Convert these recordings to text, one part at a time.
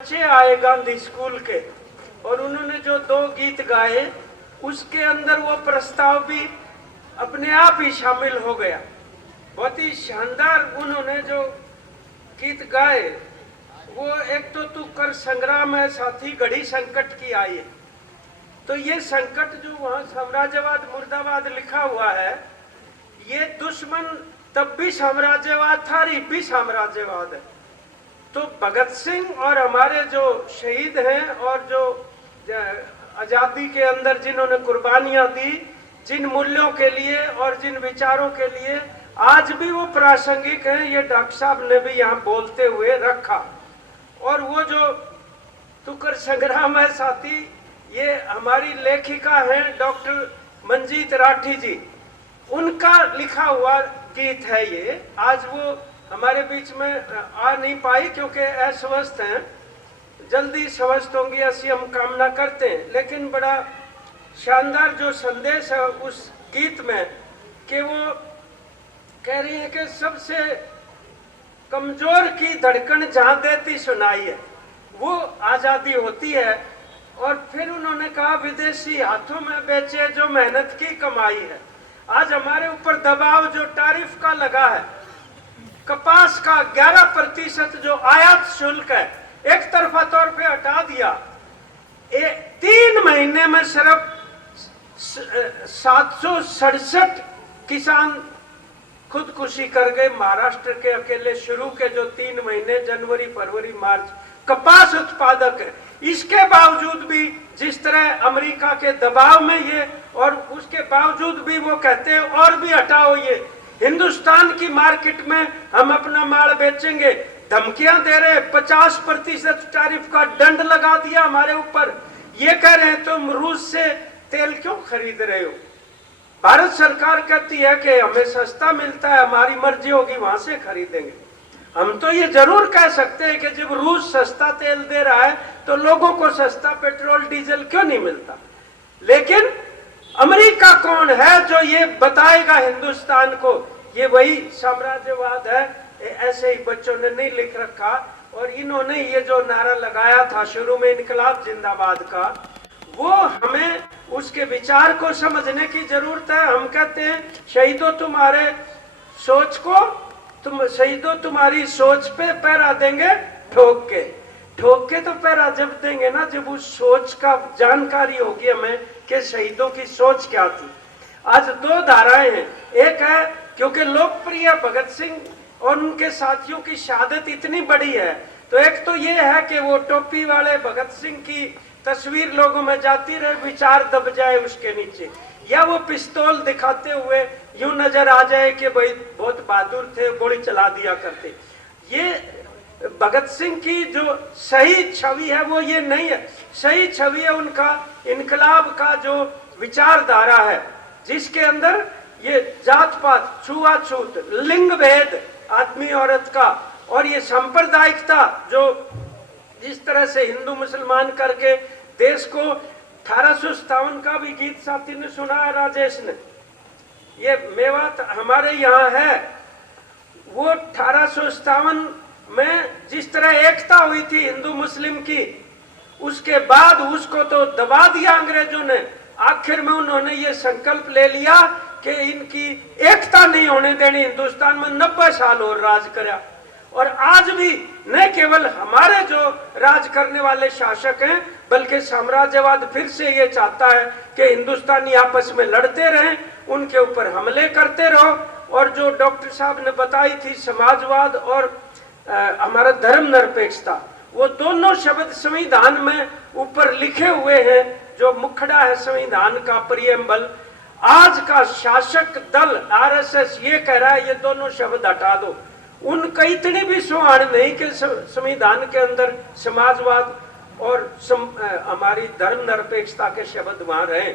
बच्चे आए गांधी स्कूल के और उन्होंने जो 2 गीत गाए उसके अंदर वो प्रस्ताव भी अपने आप ही शामिल हो गया। बहुत ही शानदार उन्होंने जो गीत गाए वो एक तो तू कर संग्राम है साथी घड़ी संकट की आई है। तो ये संकट जो वहां साम्राज्यवाद मुर्दाबाद लिखा हुआ है, ये दुश्मन तब भी साम्राज्यवाद था, अब भी साम्राज्यवाद है। तो भगत सिंह और हमारे जो शहीद हैं और जो आजादी के अंदर जिन्होंने कुर्बानियां दी, जिन मूल्यों के लिए और जिन विचारों के लिए, आज भी वो प्रासंगिक हैं। ये डॉक्टर साहब ने भी यहाँ बोलते हुए रखा। और वो जो तुकर संग्राम है साथी, ये हमारी लेखिका हैं डॉक्टर मंजीत राठी जी, उनका लिखा हुआ गीत है ये। आज वो हमारे बीच में आ नहीं पाई क्योंकि अस्वस्थ हैं, जल्दी स्वस्थ होंगी ऐसी हम कामना करते हैं। लेकिन बड़ा शानदार जो संदेश है उस गीत में कि वो कह रही है कि सबसे कमजोर की धड़कन जहां देती सुनाई है वो आजादी होती है। और फिर उन्होंने कहा विदेशी हाथों में बेचे जो मेहनत की कमाई है। आज हमारे ऊपर दबाव जो टैरिफ का लगा है, कपास का 11% जो आयात शुल्क है एक तरफा तौर पे हटा दिया। 3 महीने में सिर्फ 767 किसान खुदकुशी कर गए। महाराष्ट्र के अकेले शुरू के जो 3 महीने जनवरी फरवरी मार्च कपास उत्पादक है। इसके बावजूद भी जिस तरह अमेरिका के दबाव में ये, और उसके बावजूद भी वो कहते हैं और भी हटाओ, ये हिंदुस्तान की मार्केट में हम अपना माल बेचेंगे। धमकियां दे रहे, 50% टैरिफ का दंड लगा दिया हमारे ऊपर। ये कह रहे हैं तुम रूस से तेल क्यों खरीद रहे हो। भारत सरकार कहती है कि हमें सस्ता मिलता है, हमारी मर्जी होगी वहां से खरीदेंगे। हम तो ये जरूर कह सकते हैं कि जब रूस सस्ता तेल दे रहा है तो लोगों को सस्ता पेट्रोल डीजल क्यों नहीं मिलता। लेकिन अमेरिका कौन है जो ये बताएगा हिंदुस्तान को। ये वही साम्राज्यवाद है। ऐसे ही बच्चों ने नहीं लिख रखा। और इन्होंने ये जो नारा लगाया था शुरू में इनकलाब जिंदाबाद का, वो हमें उसके विचार को समझने की जरूरत है। हम कहते हैं शहीदों तुम्हारे सोच को, तुम शहीदों तुम्हारी सोच पे पैरा देंगे ठोक के तो पैरा जब देंगे ना जब उस सोच का जानकारी होगी हमें कि शहीदों की सोच क्या थी। आज 2 धाराएं हैं। एक है क्योंकि लोकप्रिय भगत सिंह और उनके साथियों की शहादत इतनी बड़ी है, तो एक तो ये है कि वो टोपी वाले भगत सिंह की तस्वीर लोगों में जाती रहे, विचार दब जाए उसके नीचे, या वो पिस्तौल दिखाते हुए यूं नजर आ जाए कि भाई बहुत बहादुर थे, गोली चला दिया करते। ये भगत सिंह की जो सही छवि है वो ये नहीं है। सही छवि है उनका इनकलाब का जो विचारधारा है, जिसके अंदर ये जात पात, छुआछूत, लिंग भेद आदमी औरत का, और ये सांप्रदायिकता जो जिस तरह से हिंदू मुसलमान करके देश को 1857 का भी गीत साथी ने सुना है राजेश ने। ये मेवात हमारे यहाँ है। वो 1857 में जिस तरह एकता हुई थी हिंदू मुस्लिम की, उसके बाद उसको तो दबा दिया अंग्रेजों ने। आखिर में उन्होंने ये संकल्प ले लिया कि इनकी एकता नहीं होने देनी। हिंदुस्तान में 90 साल और राज करा। और आज भी न केवल हमारे जो राज करने वाले शासक हैं, बल्कि साम्राज्यवाद फिर से ये चाहता है कि हिंदुस्तानी आपस में लड़ते रहें, उनके ऊपर हमले करते रहो। और जो डॉक्टर साहब ने बताई थी समाजवाद और हमारा धर्म निरपेक्षता, वो दोनों शब्द संविधान में ऊपर लिखे हुए हैं। जो मुखड़ा है संविधान का प्रियम्बल, आज का शासक दल आरएसएस ये कह रहा है ये दोनों शब्द हटा दो। उनका इतनी भी सुहान नहीं कि संविधान के अंदर समाजवाद और हमारी धर्म निरपेक्षता के शब्द वहां रहे।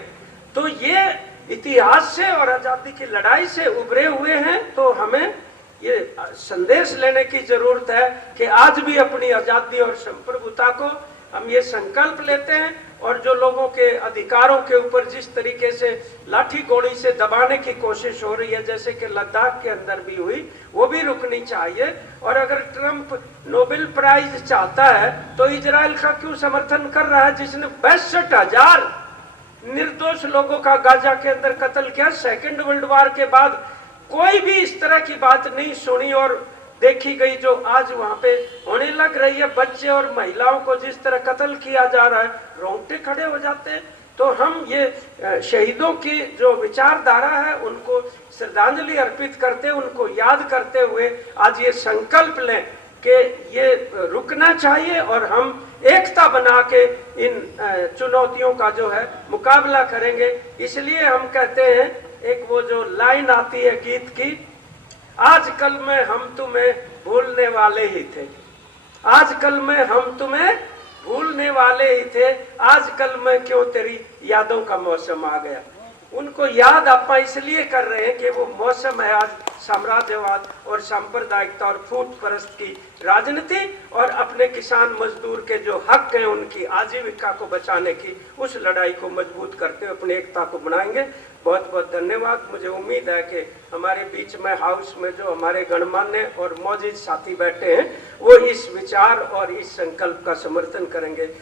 तो ये इतिहास से और आजादी की लड़ाई से उभरे हुए हैं। तो हमें ये संदेश लेने की जरूरत है कि आज भी अपनी आजादी और संप्रभुता को हम ये संकल्प लेते हैं और जो लोगों के अधिकारों के ऊपर जिस तरीके से लाठी गोली से दबाने की कोशिश हो रही है, जैसे कि लद्दाख के अंदर भी हुई, वो भी रुकनी चाहिए। और अगर ट्रंप नोबेल प्राइज चाहता है तो इजराइल का क्यों समर्थन कर रहा है, जिसने 62,000 निर्दोष लोगों का गाजा के अंदर कत्ल किया। सेकेंड वर्ल्ड वार के बाद कोई भी इस तरह की बात नहीं सुनी और देखी गई जो आज वहां पे होने लग रही है। बच्चे और महिलाओं को जिस तरह कत्ल किया जा रहा है, रोंगटे खड़े हो जाते हैं। तो हम ये शहीदों की जो विचारधारा है उनको श्रद्धांजलि अर्पित करते, उनको याद करते हुए आज ये संकल्प लें कि ये रुकना चाहिए और हम एकता बना के इन चुनौतियों का जो है मुकाबला करेंगे। इसलिए हम कहते हैं, एक वो जो लाइन आती है गीत की, आजकल में हम तुम्हें भूलने वाले ही थे, आजकल में हम तुम्हें भूलने वाले ही थे, आजकल में क्यों तेरी यादों का मौसम आ गया। उनको याद आप इसलिए कर रहे हैं कि वो मौसम है आज साम्राज्यवाद और सांप्रदायिकता और फूट परस्त की राजनीति और अपने किसान मजदूर के जो हक हैं उनकी आजीविका को बचाने की उस लड़ाई को मजबूत करते हुए अपनी एकता को बनाएंगे। बहुत बहुत धन्यवाद। मुझे उम्मीद है कि हमारे बीच में हाउस में जो हमारे गणमान्य और मौजूद साथी बैठे हैं वो इस विचार और इस संकल्प का समर्थन करेंगे।